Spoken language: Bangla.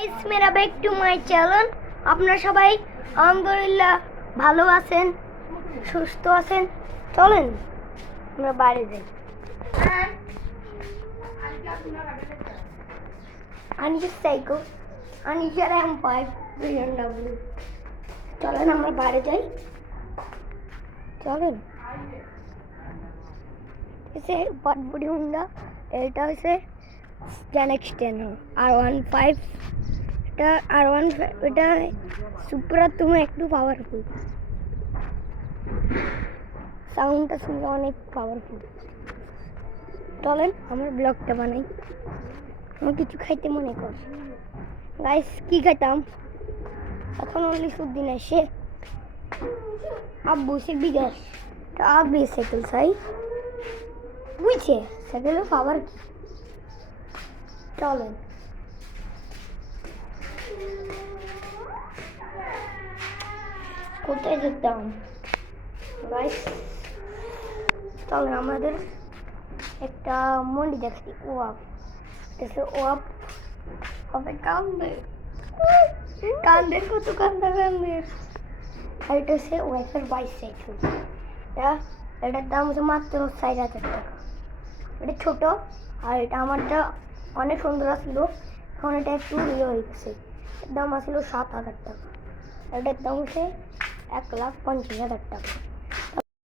Guys Mera back to my channel. আপনারা সবাই আলহামদুলিল্লাহ ভালো আছেন, সুস্থ আছেন। চলেন আমরা বাইরে যাই। আনিস সাইকো আনিসার এম5 BMW। চলেন আমরা বাইরে যাই, চলেন। এসে বাটবুড়ি হুন্ডা, এটা হচ্ছে জেনেক্স 10 R15। এটা R15, এটা সুপ্রা তুমি একটু পাওয়ারফুল, সাউন্ডটা শুনলে অনেক পাওয়ারফুল। চলেন আমরা ব্লগটা বানাই। আমার কিছু খাইতে মনে কর গাইস, কি খাইতাম এখন অনলি সুদিন এসে আব্বু সে বিকাশ আব্বু সাইকেল চাই, বুঝছে সাইকেলের পাওয়ার কি। চলেন কোথায় যেতাম গাইস, চলেন আমাদের একটা মন্ডি দেখছি। ওয়াপ দেখে ওয়াপ হবে কান্দে কান্দে কত কান্দা কান্দে। আর এটা হচ্ছে ওয়াইফের বাইসাইকেল। এটার দাম হচ্ছে মাত্র 6000 টাকা। এটা ছোট, আর এটা আমারটা অনেক সুন্দর ছিল, এখন এটা একটু ইয়ে হয়ে গেছে। এর দাম আসছিল 7000 টাকা, এটার দাম হচ্ছে 1,50,000 টাকা।